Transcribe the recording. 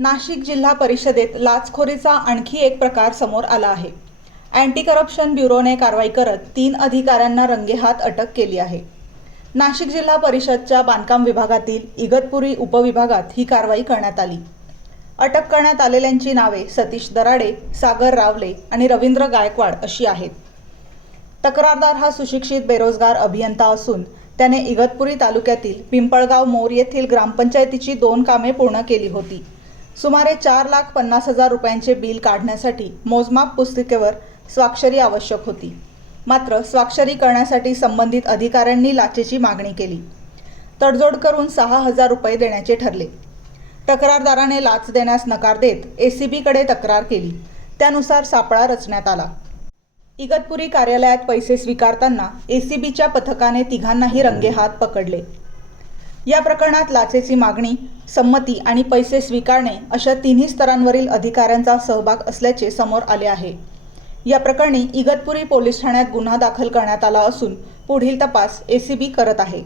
नाशिक जिल्हा परिषदेत लाचखोरीचा आणखी एक प्रकार समोर आला आहे। अँटी करप्शन ब्युरोने कारवाई करत 3 अधिकाऱ्यांना रंगेहात अटक केली आहे। नाशिक जिल्हा परिषदच्या बांधकाम विभागातील इगतपुरी उपविभागात ही कारवाई करण्यात आली। अटक करण्यात आलेल्यांची नावे सतीश दराडे, सागर रावले आणि रवींद्र गायकवाड अशी आहेत। तक्रारदार हा सुशिक्षित बेरोजगार अभियंता असून त्याने इगतपुरी तालुक्यातील पिंपळगाव मोर येथील ग्रामपंचायतीची 2 कामे पूर्ण केली होती। सुमारे 4,50,000 रुपयांचे बिल काढण्यासाठी मोजमाप पुस्तिकेवर स्वाक्षरी आवश्यक होती। मात्र स्वाक्षरी करण्यासाठी संबंधित अधिकाऱ्यांनी लाचेची मागणी केली। तडजोड करून 6,000 रुपये देण्याचे ठरले। तक्रारदाराने लाच देण्यास नकार देत एसीबीकडे तक्रार केली। त्यानुसार सापळा रचण्यात आला। इगतपुरी कार्यालयात पैसे स्वीकारताना एसीबीच्या पथकाने तिघांनाही रंगेहात पकडले। या प्रकरणात लाचेची मागणी, संमती आणि पैसे स्वीकारणे अशा 3 स्तरांवरील अधिकाऱ्यांचा सहभाग असल्याचे समोर आले आहे। या प्रकरणी इगतपुरी पोलीस ठाण्यात गुन्हा दाखल करण्यात आला असून पुढील तपास एसीबी करत आहे।